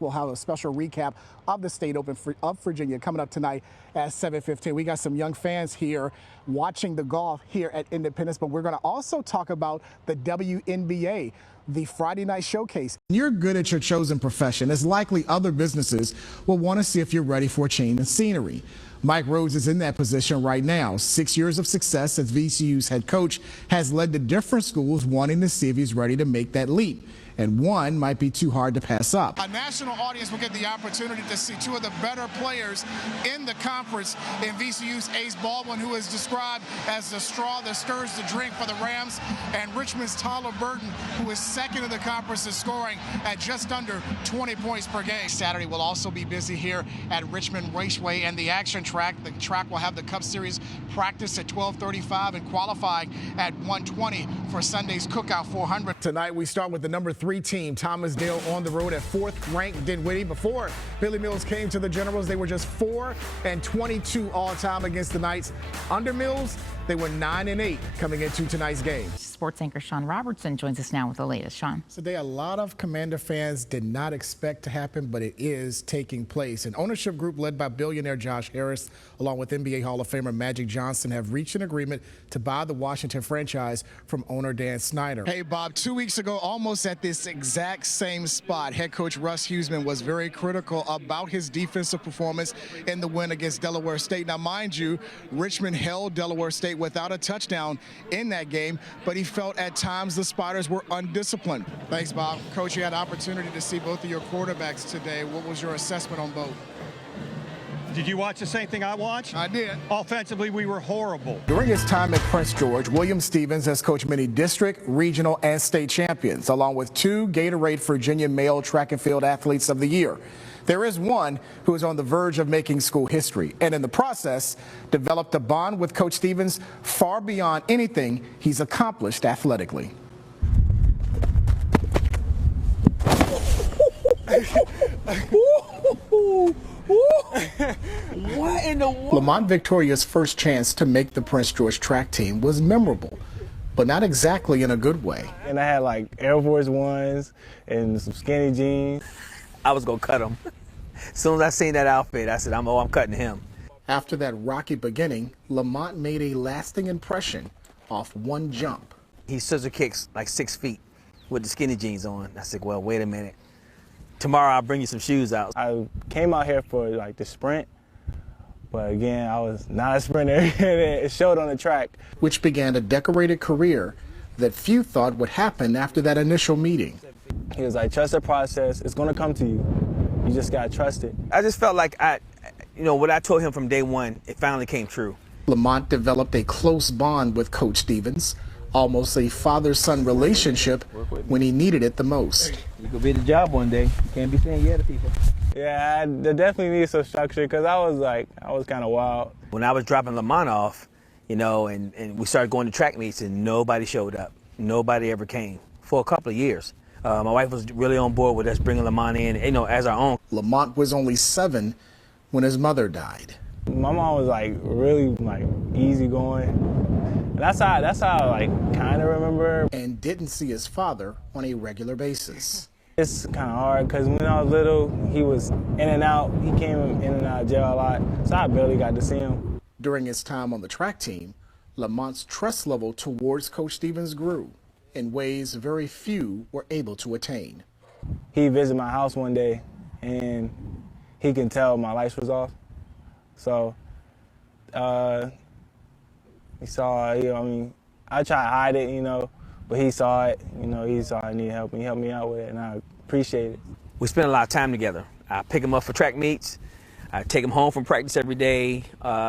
We'll have a special recap of the State Open of Virginia coming up tonight at 7:15. We got some young fans here watching the golf here at Independence, but we're going to also talk about the WNBA, the Friday night showcase. You're good at your chosen profession. It's likely other businesses will want to see if you're ready for a change in scenery. Mike Rhodes is in that position right now. 6 years of success as VCU's head coach has led to different schools wanting to see if he's ready to make that leap. And one might be too hard to pass up. A national audience will get the opportunity to see two of the better players in the conference in VCU's Ace Baldwin, who is described as the straw that stirs the drink for the Rams, and Richmond's Tyler Burton, who is second in the conference in scoring at just under 20 points per game. Saturday will also be busy here at Richmond Raceway and the Action Track. The track will have the Cup Series practice at 12:35 and qualifying at 1:20 for Sunday's Cookout 400. Tonight we start with the number 3 team, Thomasdale, on the road at 4th-ranked Dinwiddie. Before Billy Mills came to the Generals, they were just 4-22 all-time against the Knights. Under Mills, they were 9-8 coming into tonight's game. Sports anchor Sean Robertson joins us now with the latest. Sean. Today, a lot of Commander fans did not expect to happen, but it is taking place. An ownership group led by billionaire Josh Harris, along with NBA Hall of Famer Magic Johnson, have reached an agreement to buy the Washington franchise from owner Dan Snyder. Hey, Bob, 2 weeks ago, almost at this exact same spot, head coach Russ Huesman was very critical about his defensive performance in the win against Delaware State. Now, mind you, Richmond held Delaware State without a touchdown in that game, but he felt at times the Spiders were undisciplined. Thanks, Bob. Coach, you had the opportunity to see both of your quarterbacks today. What was your assessment on both? Did you watch the same thing I watched? I did. Offensively, we were horrible. During his time at Prince George, William Stevens has coached many district, regional, and state champions, along with 2 Gatorade Virginia Male Track and Field Athletes of the Year. There is one who is on the verge of making school history, and in the process, developed a bond with Coach Stevens far beyond anything he's accomplished athletically. What in the world? Lamont Victoria's first chance to make the Prince George track team was memorable, but not exactly in a good way. And I had like Air Force Ones and some skinny jeans. I was gonna cut him. As soon as I seen that outfit, I said, I'm cutting him. After that rocky beginning, Lamont made a lasting impression off one jump. He scissor kicks like 6 feet with the skinny jeans on. I said, well, wait a minute. Tomorrow I'll bring you some shoes out. I came out here for like the sprint, but again, I was not a sprinter. It showed on the track. Which began a decorated career that few thought would happen after that initial meeting. He was like, trust the process. It's gonna come to you. You just gotta trust it. I just felt like what I told him from day one, it finally came true. Lamont developed a close bond with Coach Stevens, almost a father-son relationship when he needed it the most. You could be the job one day. You can't be saying yeah to people. Yeah, I definitely need some structure because I was kind of wild. When I was dropping Lamont off, and we started going to track meets and nobody showed up. Nobody ever came for a couple of years. My wife was really on board with us bringing Lamont in, as our own. Lamont was only 7 when his mother died. My mom was really easygoing. And that's how I kind of remember. And didn't see his father on a regular basis. It's kind of hard because when I was little, he was in and out. He came in and out of jail a lot, so I barely got to see him. During his time on the track team, Lamont's trust level towards Coach Stevens grew in ways very few were able to attain. He visited my house one day, and he can tell my lights was off. So he saw, I tried to hide it, but he saw it, he saw I needed help, and he helped me out with it, and I appreciate it. We spent a lot of time together. I pick him up for track meets. I take him home from practice every day.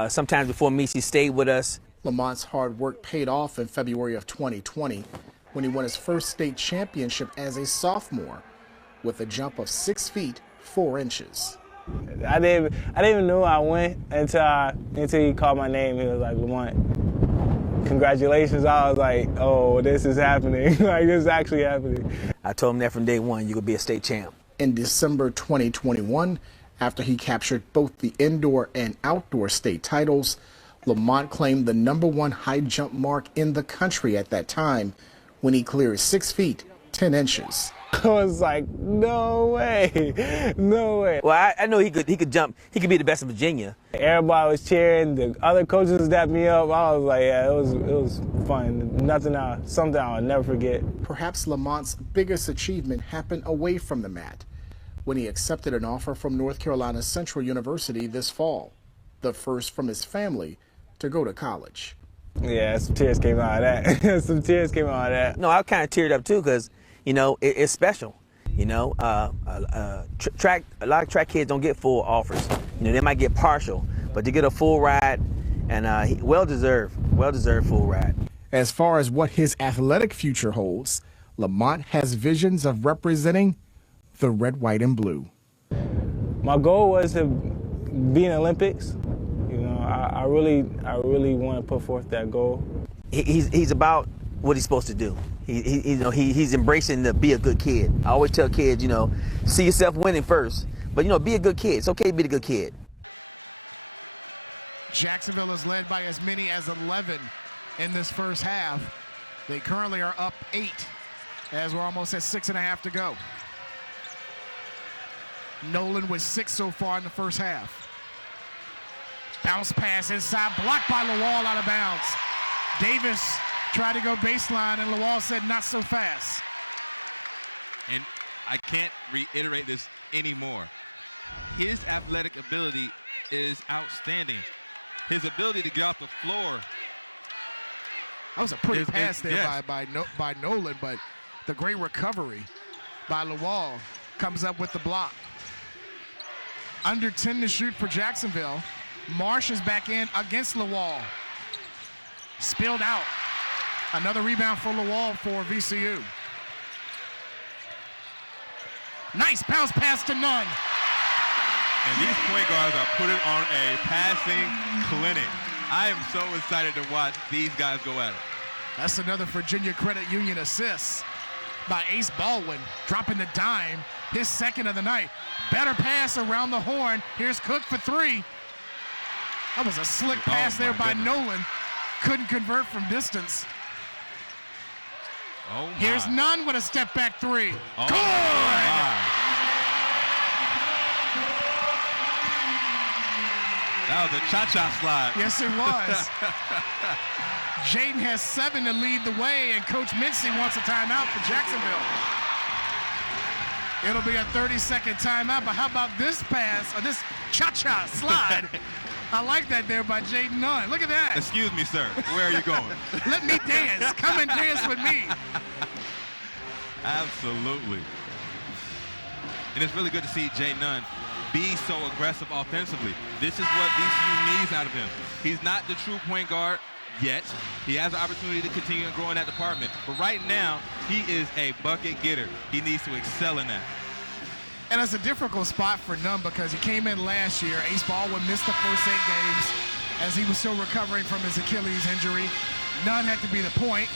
Sometimes before meets, he stayed with us. Lamont's hard work paid off in February of 2020 when he won his first state championship as a sophomore with a jump of 6 feet 4 inches. I didn't even know I went until he called my name. He was like, Lamont, congratulations. I was like, oh, this is happening. This is actually happening. I told him that from day one, you could be a state champ. In December 2021, after he captured both the indoor and outdoor state titles, Lamont claimed the #1 high jump mark in the country at that time when he cleared 6 feet 10 inches. I was like, no way, no way. Well, I know he could jump. He could be the best in Virginia. Everybody was cheering. The other coaches dapped me up. I was like, yeah, it was fun. Something I'll never forget. Perhaps Lamont's biggest achievement happened away from the mat when he accepted an offer from North Carolina Central University this fall, the first from his family to go to college. Yeah, some tears came out of that. Some tears came out of that. No, I kind of teared up too because, you know, it's special. You know, a lot of track kids don't get full offers. You know, they might get partial, but to get a full ride, and well-deserved full ride. As far as what his athletic future holds, Lamont has visions of representing the red, white, and blue. My goal was to be in the Olympics. You know, I really want to put forth that goal. He's about what he's supposed to do. He's embracing to be a good kid. I always tell kids, you know, see yourself winning first, but you know, be a good kid. It's okay to be the good kid. Jacksonville is led by as many as 11 in this first half. They currently are up 8 as we're almost at 6.5 to go. Nolan with 6 so far in the first half. Bounce pass inside, blocked by Lawal, out of bounds. Davis tried to go baseline, and Lawal said, not so fast. And I can't reiterate this anymore. His athletic ability is outstanding. His ability to get off the floor. That was a pretty pass there yes. by Nolan, but the great recovery by Lawal comes up with the block. Under 10 to shoot for Jacksonville. Marsh is back in against Lawal. Spilled out. Another rebound for Lawal for VCU. Nice bounce pass to Nunn. And these point guards are putting on a passing clinic. I am so excited to watch these guys go at it. That's another Virginia Credit Union assist by Ace Baldwin, dropping the dime, his second of the night. Better pass around the horn. Here's Cook for 3. That was a slick pass there by Nolan. Couldn't convert from distance. Oh my. Here's Nunn with a step back 3. Oh good! That was a cha-cha slide. Yes, it was. Jaden has 7 to lead the way, and Coach Mincy wants a timeout for Jacksonville. It'll be a 30-second timeout, but how about this pass, or this cha-cha slide? I like that there by Jaden Nunn. Look at that. Excuse me, sir. Where are you going? Let me dance. Come and dance with me. Absolutely. And it's really good to see Jay Nunn be so aggressive offensively. This is what VCU needs out of him. He's not the true point guard yet. He has an opportunity to continue to grow in that department. But right now, he is a bucket getter. He needs to excel in that. And it's a difficult spot for Nunn because he came in last year. Ace Baldwin missed the first 8 games as he was still recovering from his Achilles injury. Nunn had to be the point.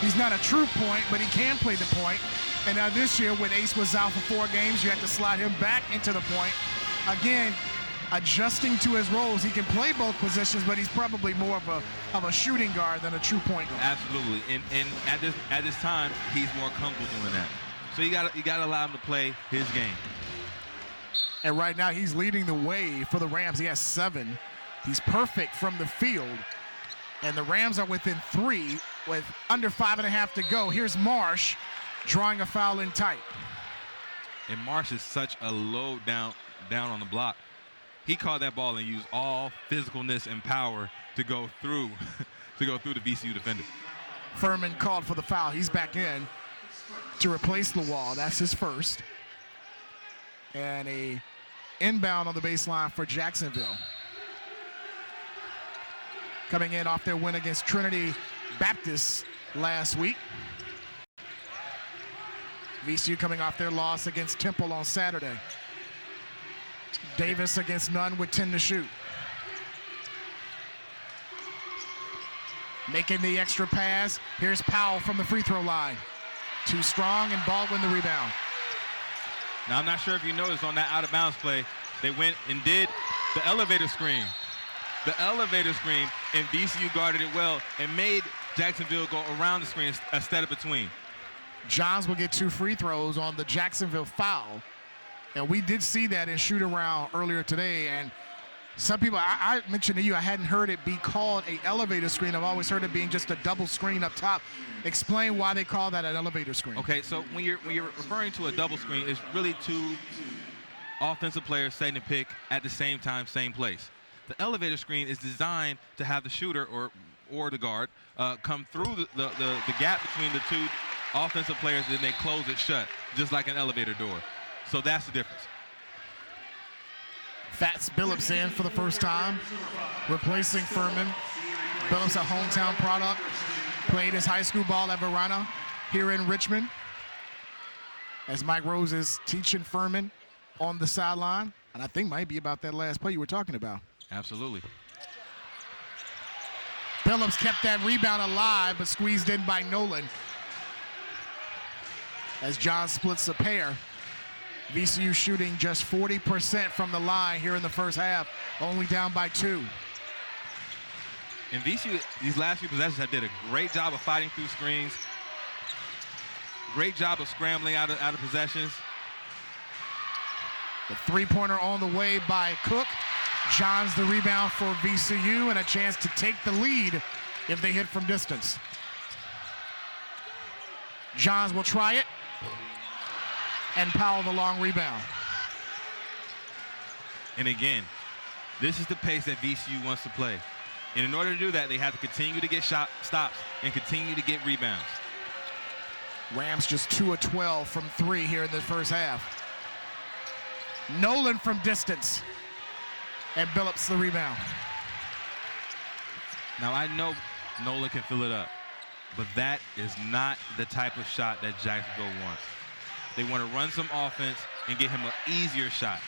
He's not a true point, but he can play the point. And now this year, when Ace was out for 4 games, you had to slide him back into the point. Again, adjusting to his roles. He can play both positions, but he's probably more of a shooting guard than a true point guard. Absolutely. And at this time, he's more comfortable doing that. So you gotta allow him to play his game. And right now, he's leading the way for the Rams. He has 7. He's perfect from the field. And the Rams are within 3 with under 5.5 to go. Here's Marsh drawing a foul in tight. And Marsh is such a low down on the block. He caught that ball and used all physicalness and power to go through the VCU defender. Furman called for the foul. He's back in to replace Lawal. That's his first. And a inbound on the baseline for Jacksonville. Coming in off their win against Trinity Baptist last week. VCU coming off their loss against Temple on Saturday. Davis against Nunn with 10 to shoot. Making the extra pass. Here's Powell from the free throw line. Too strong, and Baldwin the rebound. Now, I'm not sure if you noticed on that out-of-bounds play, they went and did the elevator screen. The elevator screen, and VCU guarded it well and made Jacksonville go around the screen instead of between. Johns will get 2 free throws on the Jacksonville foul. And we did see that in shoot-around earlier today. And some people, I mentioned to you, I hadn't heard it be called an elevator screen. I've always heard it being just a double screen up top. Explain why they call that an elevator screen. Okay, so when you're referring to a double screen, it's really 2 offensive players setting a pick at the same time, same place. The elevator screen is designed to have the shooter or the guard come through the gap between the 2 offensive players, and then they close it shut, just like an elevator door. So that's the difference. Fats Billups in for the first time, replacing Furman. Billups, a hometown product, played his high school ball at Verona here in Richmond. As Mike Rose is teaching Furman on the sideline, and I think might be about that last play you were talking about. Absolutely. Billups kept that rebound alive, but squeezed in by Nolan. As John splits a pair. VCU shooting just 40% from the line here in the first half, only down by 2. And VCU, these last few possessions, have did a great job of fighting through screens. Great job of scrambling out of possessions. The 3-pointer on the way by Cook. Johns the rebound for VCU and a chance to take the lead if they hit from distance. Johns will try it. And Powell the long rebound. And again, this is the pace that VCU wants to play. And in order to do that, they have to continue to get stops and continue to get rebounds. Rams just 2 of 12 from 3 here in the first half. Nolan from distance. And Billups the rebound. Now I know Nolan can fill it up, but that is not the type of shot that Jacksonville wants. They want to run some offense and get him an easier shot,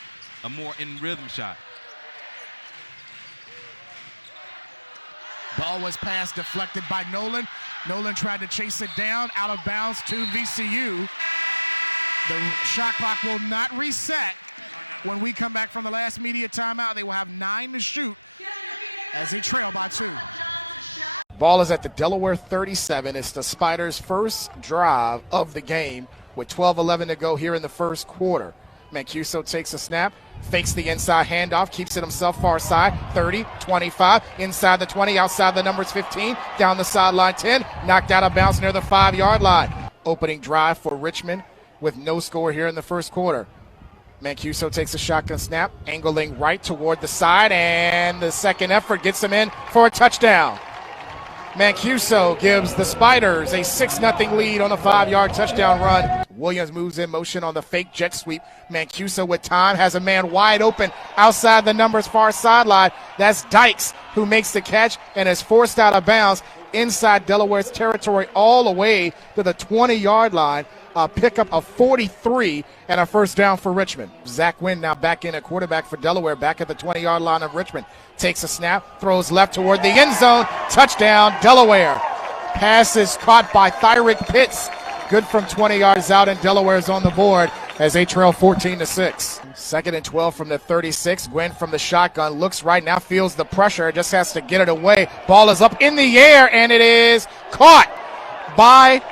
a more in-rhythm shot. Ball was passed, deflected by Nolan. Nolan tried to chase it down, out of bounds to VCU. The shot clock will not reset when we come back from the last media timeout. They will have 9 to shoot as they trail by 2. Ball is at the Delaware 37. It's the Spiders' first drive of the game with 12:11 to go here in the first quarter. Mancuso takes a snap, fakes the inside handoff, keeps it himself far side, 30, 25, inside the 20, outside the numbers 15, down the sideline 10, knocked out of bounds near the 5-yard line. Opening drive for Richmond with no score here in the first quarter. Mancuso takes a shotgun snap, angling right toward the side, and the second effort gets him in for a touchdown. Mancuso gives the Spiders a 6-0 lead on a 5-yard touchdown run. Williams moves in motion on the fake jet sweep. Mancuso with time has a man wide open outside the numbers far sideline. That's Dykes who makes the catch and is forced out of bounds inside Delaware's territory all the way to the 20-yard line. A pickup of 43 and a first down for Richmond. Zach Wynn now back in at quarterback for Delaware, back at the 20-yard line of Richmond. Takes a snap, throws left toward the end zone. Touchdown, Delaware. Pass is caught by Thyrick Pitts. Good from 20 yards out, and Delaware's on the board as they trail 14-6. Second and 12 from the 36. Gwynn from the shotgun looks right now, feels the pressure, just has to get it away. Ball is up in the air, and it is caught by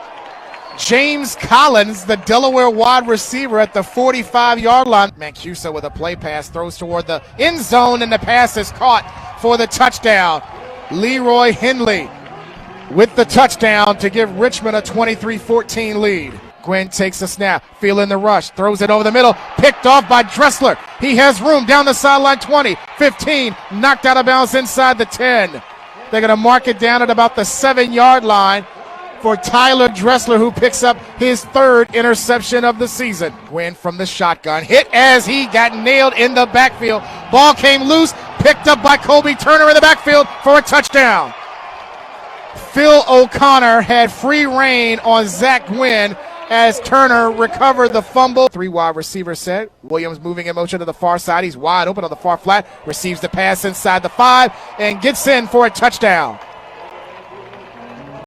James Collins, the Delaware wide receiver at the 45-yard line. Mancuso with a play pass, throws toward the end zone, and the pass is caught for the touchdown. Leroy Henley with the touchdown to give Richmond a 23-14 lead. Gwynn takes a snap, feeling the rush, throws it over the middle, picked off by Dressler. He has room down the sideline, 20, 15, knocked out of bounds inside the 10. They're going to mark it down at about the 7-yard line for Tyler Dressler, who picks up his 3rd interception of the season. Gwynn from the shotgun, hit as he got nailed in the backfield. Ball came loose, picked up by Kobe Turner in the backfield for a touchdown. Phil O'Connor had free reign on Zach Gwynn as Turner recovered the fumble. 3 wide receiver set. Williams moving in motion to the far side. He's wide open on the far flat. Receives the pass inside the 5 and gets in for a touchdown.